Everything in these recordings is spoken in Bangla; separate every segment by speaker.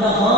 Speaker 1: Là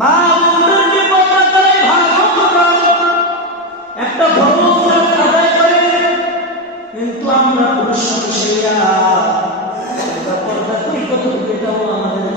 Speaker 1: মা উল্টোকে পাতা করে। ভাগ একটা কিন্তু আমরা পুরুষ মানুষেরা পর্দা করি আমাদের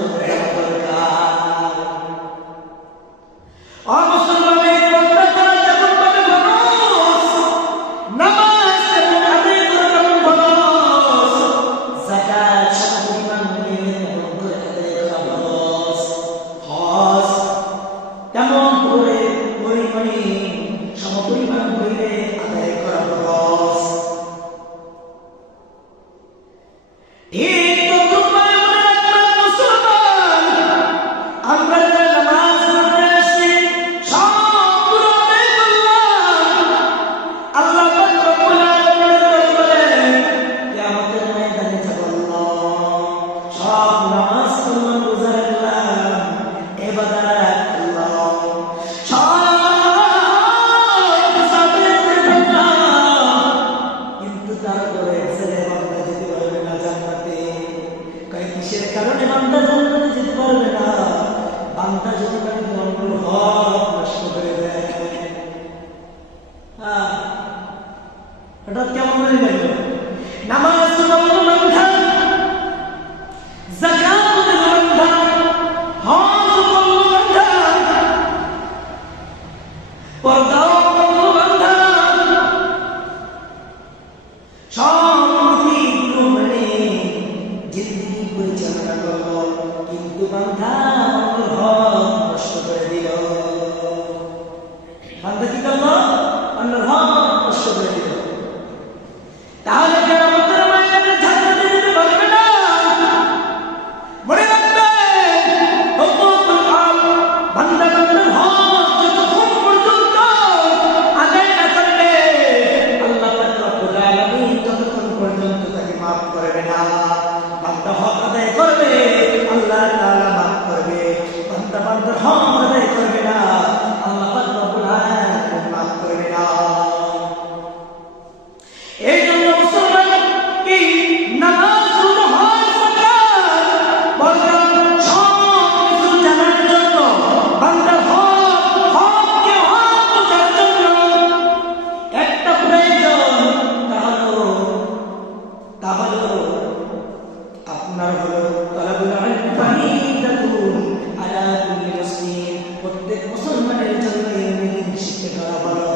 Speaker 1: কারণে বান্দা জান্নাতে যেতে পারবে না। বান্দা যদি কারণে হয়। চেষ্টা করব কিন্তু বান্ধা অন্যর নষ্ট করে নষ্ট করে দিল। আপনার হলো তালাবুল ফারিদাতুন আলা প্রত্যেক মুসলমানের জন্য শিক্ষা করা হলো